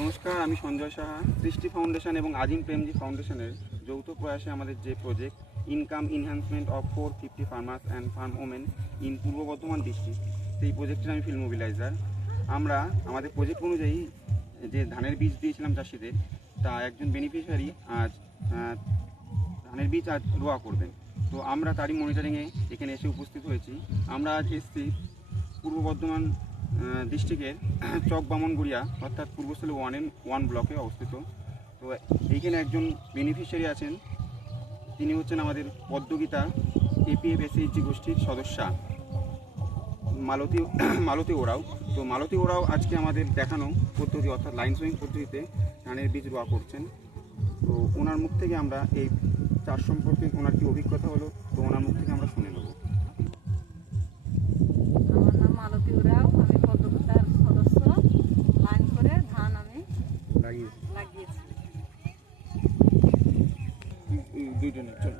নমস্কার, আমি সঞ্জয় সাহা। সৃষ্টি ফাউন্ডেশন এবং আজিম প্রেমজি ফাউন্ডেশনের যৌথ প্রয়াসে আমাদের যে project income enhancement of 450 farmers and farm women in Purba Bardhaman district, সেই প্রজেক্টের আমি ফিল্ড মোবিলাইজার। আমরা আমাদের প্রজেক্ট অনুযায়ী যে ধানের বীজ দিয়েছিলাম চাষিদের, তা একজন বেনিফিশিয়ারি আজ ধানের বীজ আজ রোয়া করবেন। তো আমরা তারই মনিটরিংয়ে এখানে এসে উপস্থিত হয়েছি। আমরা আজ এসেছি পূর্ব বর্ধমান ডিস্ট্রিক্টের চক বামনগুড়িয়া অর্থাৎ পূর্বস্থলী 1 ব্লকে অবস্থিত। তো এইখানে একজন বেনিফিশিয়ারি আছেন, তিনি হচ্ছেন আমাদের পদ্মগীতা APFSHG গোষ্ঠীর সদস্যা মালতী ওরাও। তো মালতী ওরাও আজকে আমাদের দেখানো পদ্ধতি অর্থাৎ লাইন সোয়িং পদ্ধতিতে ধানের বীজ রোয়া করছেন। তো ওনার মুখ থেকে আমরা এই চাষ সম্পর্কে ওনার কী অভিজ্ঞতা হলো, তো ওনার মুখ থেকে আমরা শুনে নেব। আমার নাম মালতী ওরাও, আমি পদ্মগীতার সদস্য। লাইন করে ধান আমি লাগিয়েছি। দুইজনে চল।